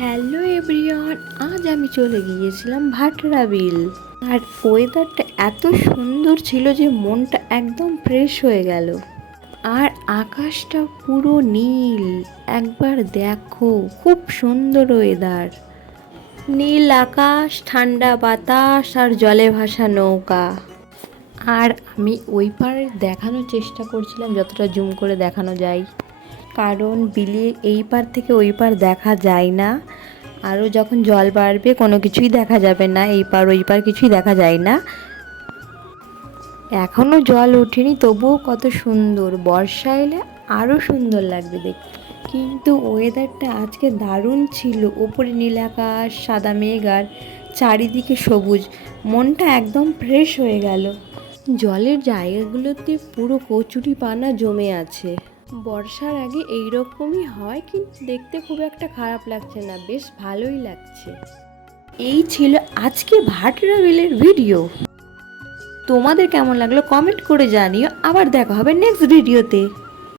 Hello everyone, আজ আমি চলে গিয়েছিলাম ভাটরা বিল। আর ওয়েদারটা এত সুন্দর ছিল যে মনটা একদম ফ্রেশ হয়ে গেল। আর আকাশটা পুরো নীল, একবার দেখো, খুব সুন্দর ওয়েদার। নীল আকাশ, ঠান্ডা বাতাস আর জলে ভাসা নৌকা। আর আমি ওই পার দেখানোর চেষ্টা করছিলাম যতটা জুম করে দেখানো যায়, কারণ বিলে এই পার থেকে ওই পার দেখা যায় না। আরও যখন জল বাড়বে কোনো কিছুই দেখা যাবে না, এই পার ওই পার কিছুই দেখা যায় না। এখনও জল ওঠেনি, তবুও কত সুন্দর, বর্ষা এলে আরও সুন্দর লাগবে দেখতে। কিন্তু ওয়েদারটা আজকে দারুণ ছিল, ওপরে নীল আকাশ, সাদা মেঘ আর চারিদিকে সবুজ। মনটা একদম ফ্রেশ হয়ে গেল। জলের জায়গাগুলোতে পুরো কচুরি পানা জমে আছে। বর্ষার আগে এই রকমই হয়, কিন্তু দেখতে খুব একটা খারাপ লাগছে না, বেশ ভালোই লাগছে। এই ছিল আজকে ভাটরা বিলের ভিডিও। তোমাদের কেমন লাগলো কমেন্ট করে জানিও। আবার দেখা হবে নেক্সট ভিডিওতে।